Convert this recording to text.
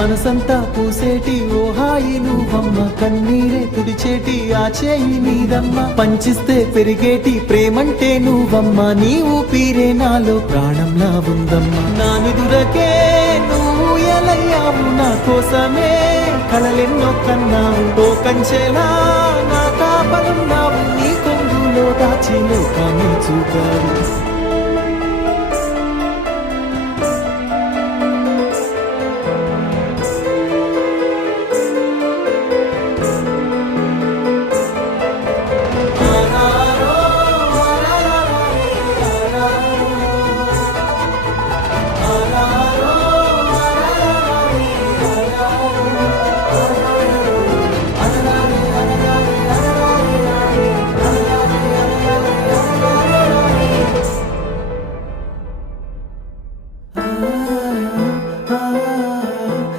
మనసంతా పూసేటి ఓ హాయి నువ్వమ్మ, కన్నీరే తుడిచేటి ఆ చేయి నీదమ్మ, పంచిస్తే పెరిగేటి ప్రేమంటే నువ్వమ్మ, నీ ఊపిరే నాలో ప్రాణంలా ఉందమ్మా. నా నిదురకే నువ్వు ఎలయ్యావు, నా కోసమే కలలెన్నో కన్నావు, ఓ కంచెలా నా కాపలున్నావు, నీ కొంగులో దాచి లోకాన్ని చూపావు.